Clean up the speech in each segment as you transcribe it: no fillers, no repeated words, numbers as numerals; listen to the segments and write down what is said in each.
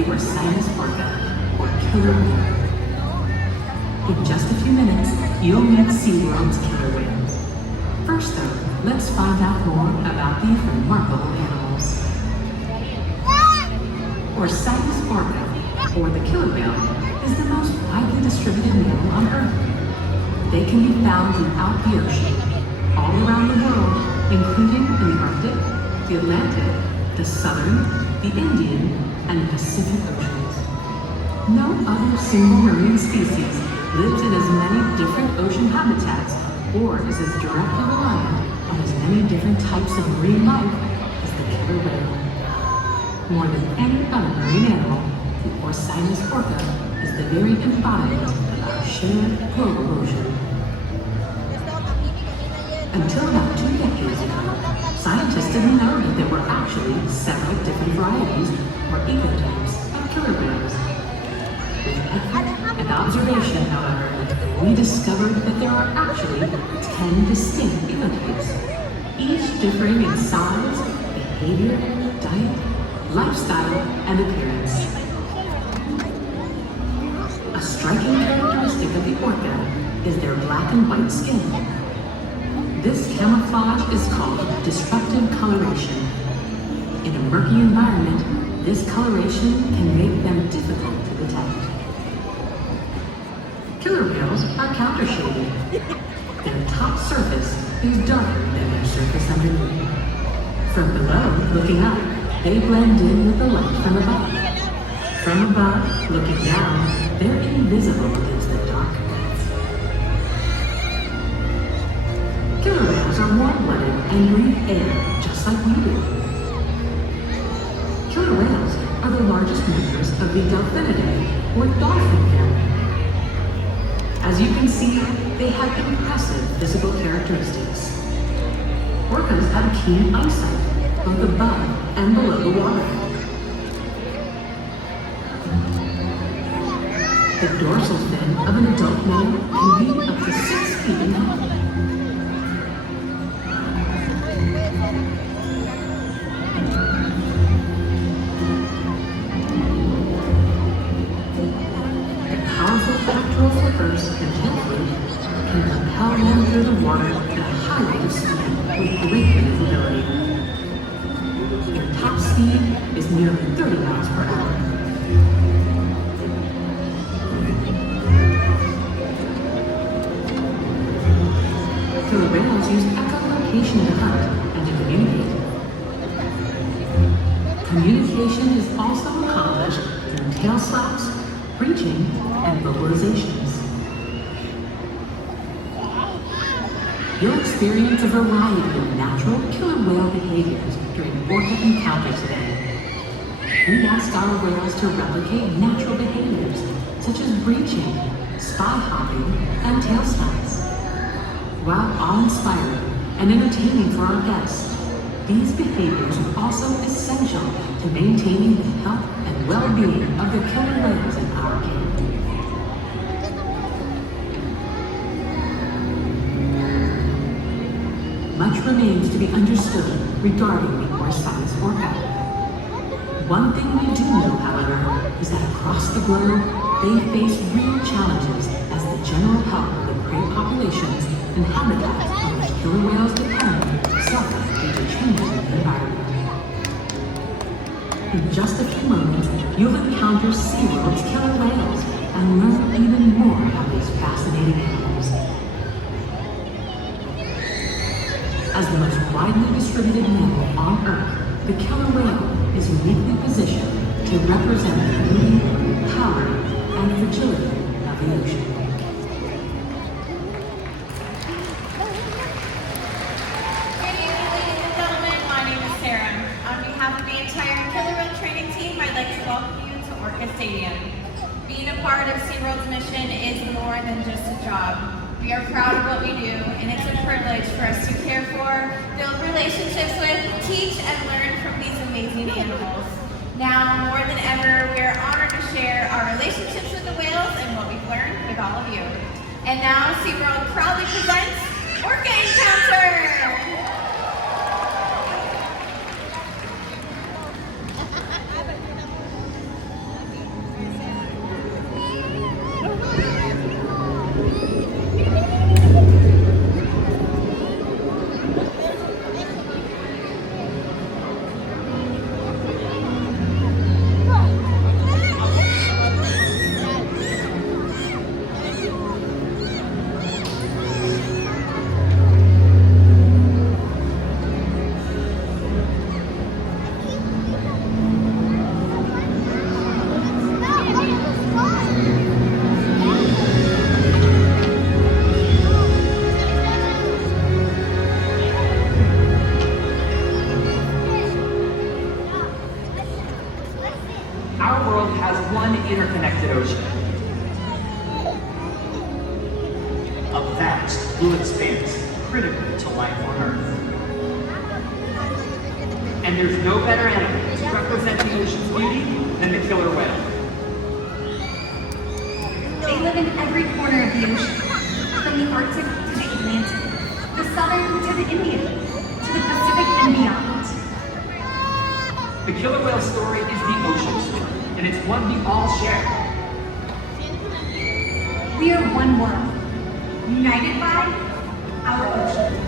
the Orcinus orca, or killer whale. In just a few minutes, you'll meet SeaWorld's killer whales. First though, let's find out more about these remarkable animals. Orcinus orca, or the killer whale, is the most widely distributed mammal on Earth. They can be found throughout the ocean, all around the world, including in the Arctic, the Atlantic, the Southern, the Indian, and the Pacific Oceans. No other single marine species lives in as many different ocean habitats or is as directly reliant on as many different types of marine life as the killer whale. More than any other marine animal, the Orcinus orca is the very embodiment of our shared global ocean. Until about 2 decades ago, scientists didn't know that there were actually several different varieties or ecotypes of killer whales. With effort and observation, however, we discovered that there are actually 10 distinct ecotypes, each differing in size, behavior, diet, lifestyle, and appearance. A striking characteristic of the orca is their black and white skin. This camouflage is called disruptive coloration. In a murky environment, this coloration can make them difficult to detect. Killer whales are countershaded. Their top surface is darker than their surface underneath. From below, looking up, they blend in with the light from above. From above, looking down, they're invisible against the dark depths. Killer whales are warm-blooded and breathe air just like we do. Killer whales are the largest members of the Delphinidae, or dolphin family. As you can see, they have impressive physical characteristics. Orcas have keen eyesight, both above and below the water. The dorsal fin of an adult male can be up to 6 feet in height. The powerful pectoral flippers and tail fluke can propel them through the water at a high rate of speed with great maneuverability. Their top speed is nearly 30 miles per hour. Killer whales use echolocation to hunt and to communicate. Communication is also accomplished through tail slaps, breaching, and vocalizations. You'll experience a variety of natural killer whale behaviors during orca encounter today. We ask our whales to replicate natural behaviors such as breaching, spy hopping, and tail slaps. While awe-inspiring and entertaining for our guests, these behaviors are also essential to maintaining the health and well-being of the killer whales in our camp. Much remains to be understood regarding the Orcinus orca. One thing we do know, however, is that across the globe, they face real challenges as the general health of the prey populations and habitats on which killer whales depend suffer due to changes in the environment. In just a few moments, you'll encounter SeaWorld's killer whales and learn even more about these fascinating animals. As the most widely distributed mammal on Earth, the killer whale is uniquely positioned to represent the beauty, power, and fragility of the ocean. Good evening, ladies and gentlemen. My name is Sarah. On behalf of the entire killer whale training team, I'd like to welcome you to Orca Stadium. Being a part of SeaWorld's mission is more than just a job. We are proud of what we do, and it's a privilege for us to care for, build relationships with, teach, and learn from these amazing animals. Now, more than ever, we are honored to share our relationships with the whales and what we've learned with all of you. And now, SeaWorld proudly presents Orca Encounter! Our world has one interconnected ocean. A vast blue expanse critical to life on Earth. And there's no better animal to represent the ocean's beauty than the killer whale. They live in every corner of the ocean, from the Arctic to the Atlantic, the Southern to the Indian, to the Pacific and beyond. The killer whale story is the ocean story, and it's one we all share. We are one world, united by our ocean.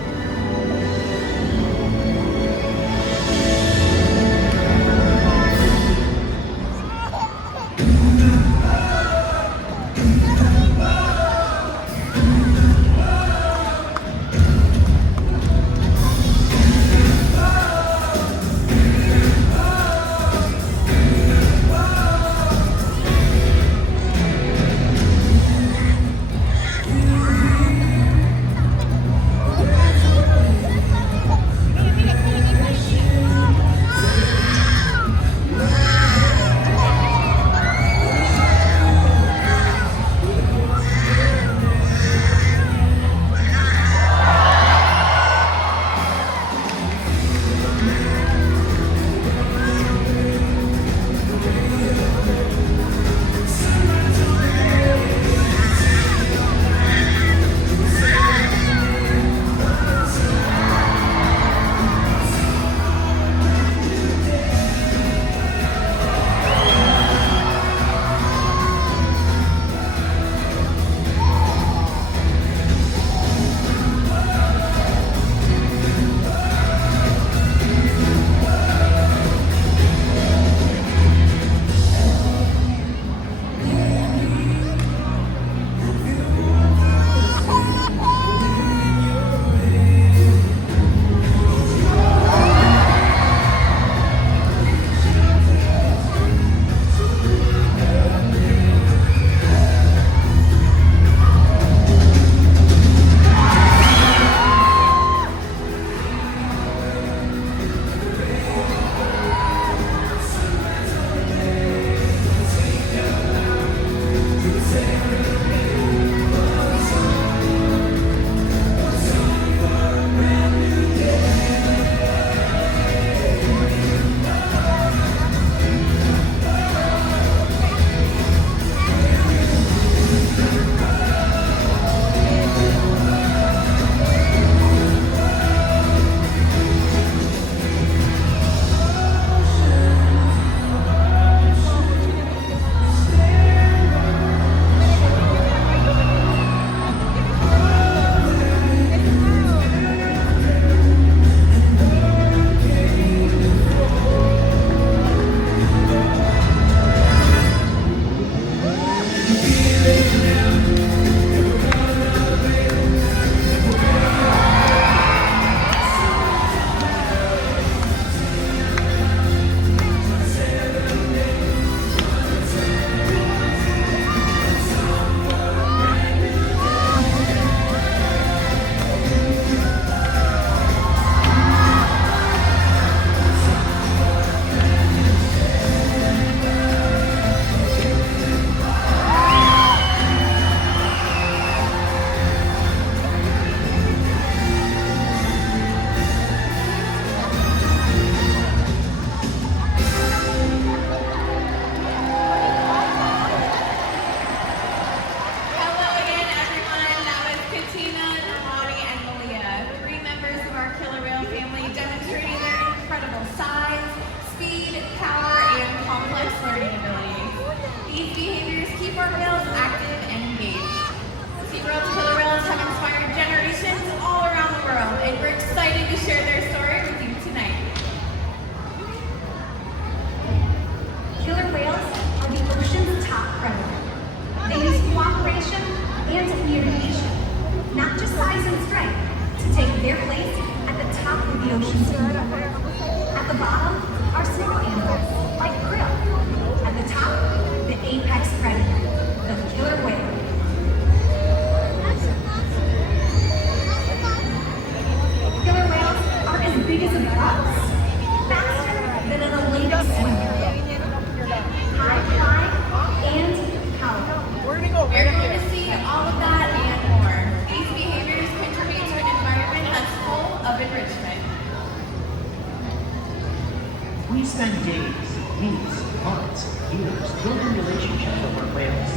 spend days, weeks, months, years building relationships with our whales.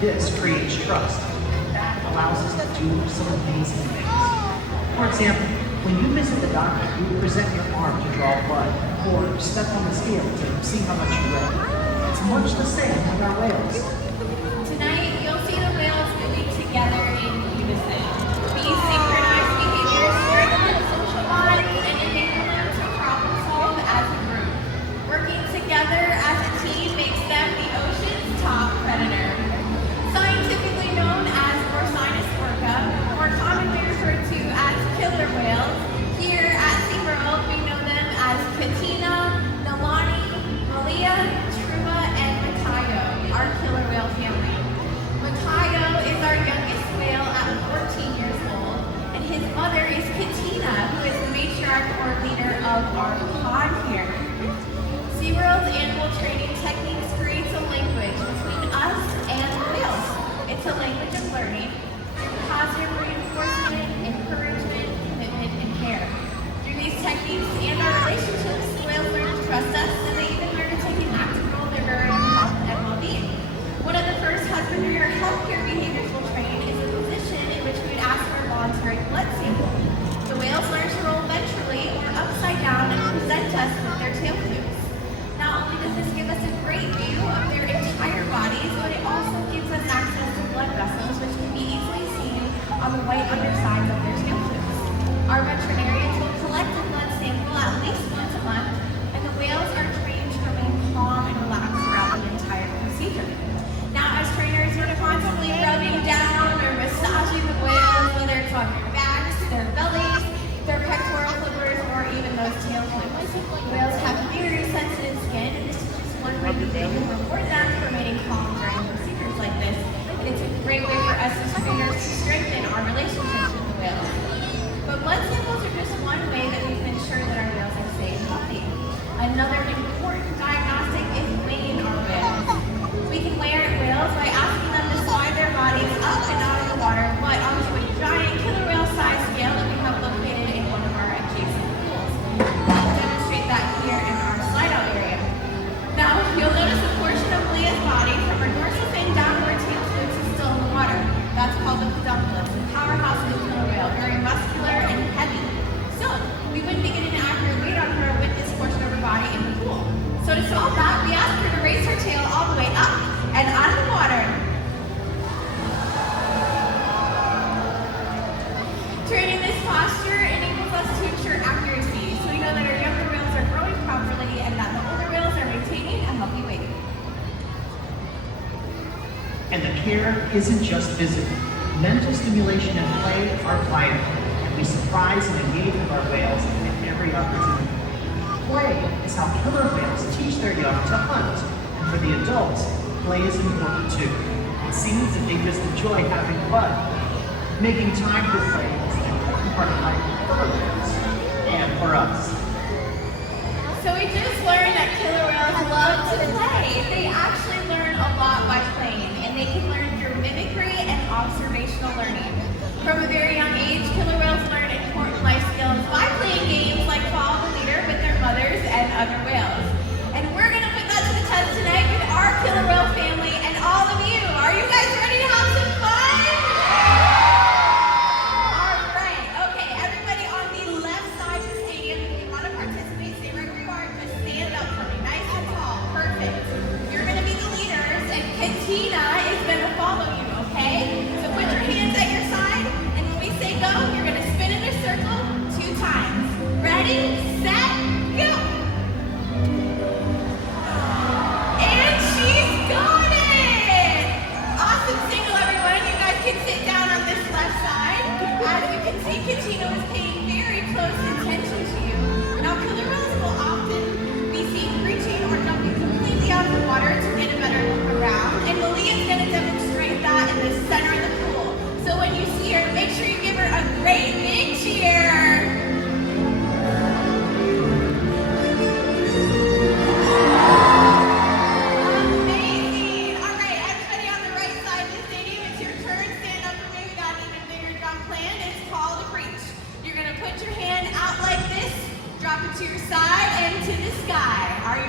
This creates trust. That allows us to do some amazing things. For example, when you visit the doctor, you present your arm to draw blood, or step on the scale to see how much you weigh. It's much the same with our whales. Tonight, you'll see the whales moving together in unison. These synchronized behaviors strengthen the social bonds and enable them to problem solve as a group. Working together as a team makes them the ocean's top predator. Scientifically known as Orca, more commonly referred to as killer whales, here at SeaWorld we know them as Katina, Nalani, Malia, Truba, and Makayo, our killer whale family. Makayo is our youngest whale at 14 years old, and his mother is Katina, who is the matriarch or leader of our pod here. SeaWorld's animal training techniques creates a language between us and whales. It's a language of learning, positive reinforcement, encouragement, commitment, and care. Through these techniques and our relationships, whales learn to trust us, and they even learn to take an active role in their own health and well-being. One of the first husbandry or healthcare behaviors we'll train is a position in which we would ask for a voluntary blood sample. The whales learn to roll ventrally or upside down and present us with their tail flukes. Not only does this give us a great view of their entire bodies, but it also gives us access to blood vessels, which can be easily seen on the white undersides of their tail flukes. Our veterinarians will collect a blood sample at least once a month, and the whales are trained to remain calm and relaxed throughout the entire procedure. Now, as trainers, we're constantly rubbing down or massaging the whales, whether it's on their backs, their bellies, their pectoral flippers, or even those tail flukes. Whales have very sensitive skin, and this is just one way that they can reward them for remaining calm during procedures like this. And it's a great way for us as trainers to strengthen our relationships with the whales. But blood samples are just one way that we can ensure that our whales are safe and healthy. Another important diagnostic is weighing our whales. We can weigh our whales by asking them to slide their bodies up and out of the water, but onto a giant killer whale size scale that we have located in one of our adjacent pools. We'll demonstrate that here in our slide out area. Now, you'll notice a portion of Leah's body from her dorsal fin down to her tail flukes is still in the water. That's called the pedunculus, the powerhouse of the killer whale, very muscular and heavy. So, we wouldn't be getting an accurate weight on her with this portion of her body in the pool. So to solve that, we asked her to raise her tail all the way up and out of the water. Training this posture enables us to ensure accuracy, so we know that our younger whales are growing properly and that the older whales are maintaining a healthy weight. And the care isn't just physical. Mental stimulation and play are vital, and we surprise and engage with our whales at every opportunity. Play is how killer whales teach their young to hunt, and for the adults, play is important too. It seems that they just enjoy having fun. Making time for play is an important part of life for killer whales, and for us. So we just learned that killer whales love to play. They actually learn a lot by playing, and they can learn through mimicry and observational learning. From a very young age, killer whales learn important life skills by playing games like follow the leader with their mothers and other whales. And we're going to put that to the test tonight with our killer whale family and all of you. Are you guys ready to have some fun? All right. Okay, everybody on the left side of the stadium, if you want to participate, stay right where you are. Just stand up for me, nice and tall. Perfect. You're going to be the leaders, and Katina is going to follow you, okay? So put your hands at your side, and when we say go, you're going to spin in a circle 2 times. Ready, set, go! And she's got it! Awesome single, everyone. You guys can sit down on this left side. As you can see, Katina was paying very close attention to you. Now, killer whales will often be seen reaching or jumping completely out of the water to get a better look around. And Malia's going to demonstrate that in the center of the pool. So when you see her, make sure you give her a great big cheer. Amazing. All right, everybody on the right side of the stadium, it's your turn. Stand up for me. We got an even bigger jump planned. It's called a breach. You're going to put your hand out like this, drop it to your side and to the sky. Are you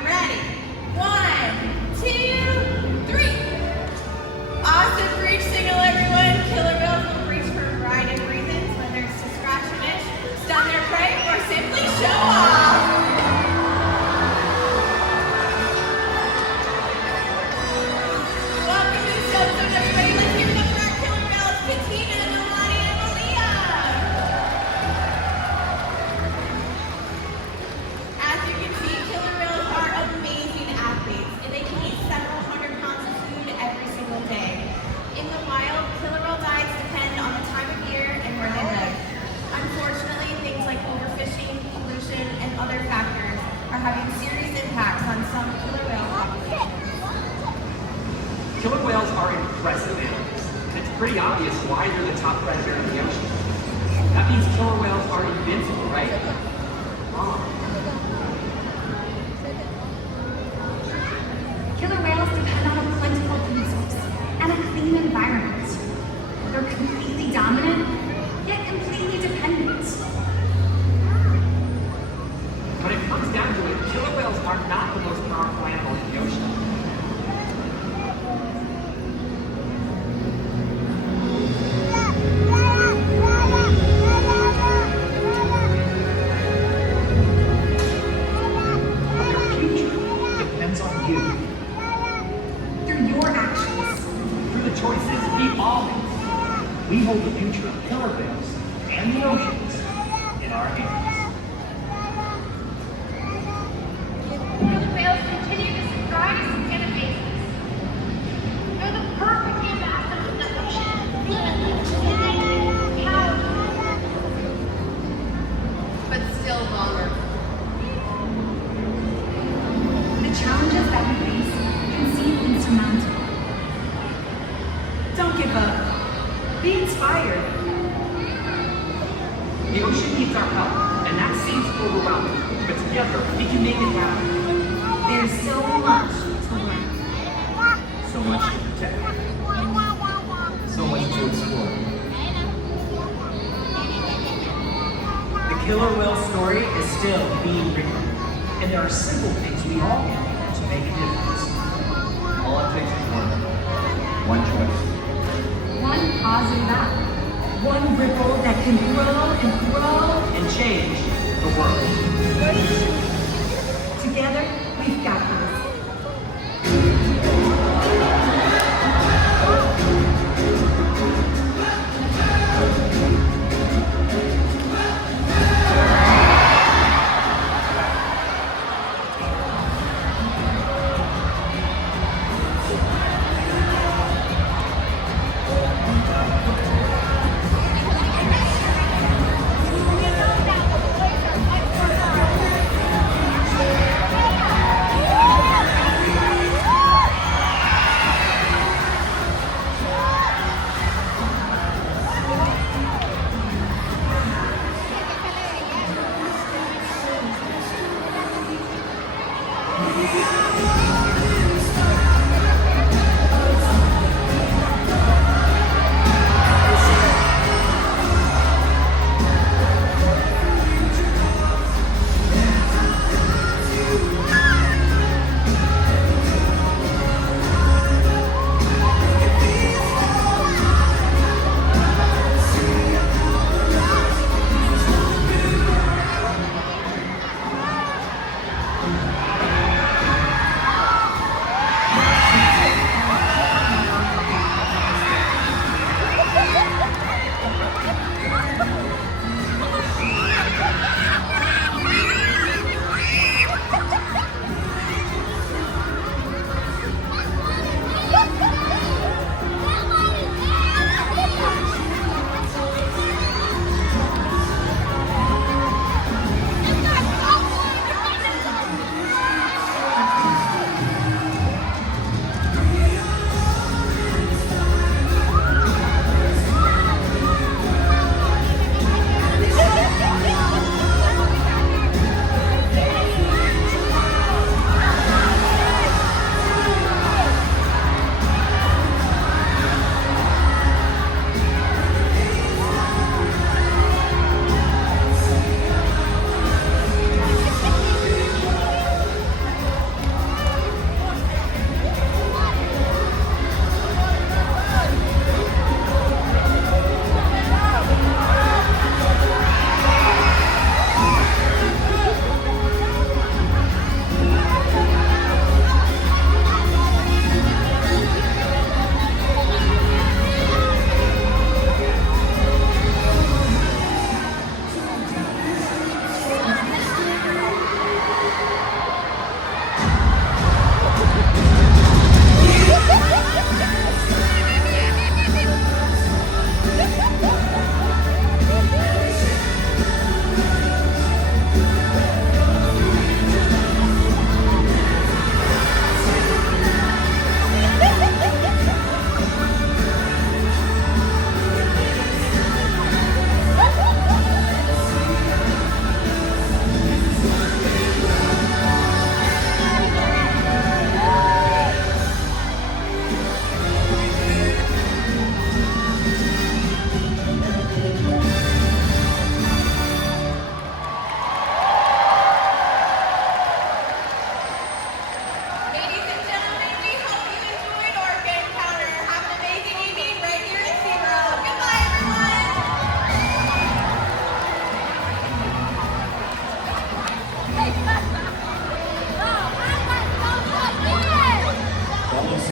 Killer whales are impressive animals, and it's pretty obvious why they're the top predator in the ocean. That means killer whales are invincible, right? Wrong. Killer whales depend on a plentiful food source and a clean environment. They're completely dominant, yet completely dependent. When it comes down to it, killer whales are not the most powerful animal in the ocean. Their future depends on you. Through your actions. Through the choices we all make, We hold the future of killer whales and the oceans in our hands. Killer whales continue to surprise and amaze us. They're the perfect ambassadors of the ocean. But still longer. The challenges that we face can seem insurmountable. Don't give up. Be inspired. the ocean needs our help, and that seems overwhelming, but together we can make it happen. There's so much to learn. So much to protect. So much to explore. The killer whale story is still being written, and there are simple things we all can do to make a difference. All it takes is one choice. One positive act. One ripple that can grow and grow. And change the world. Together, we've got this. Thank you.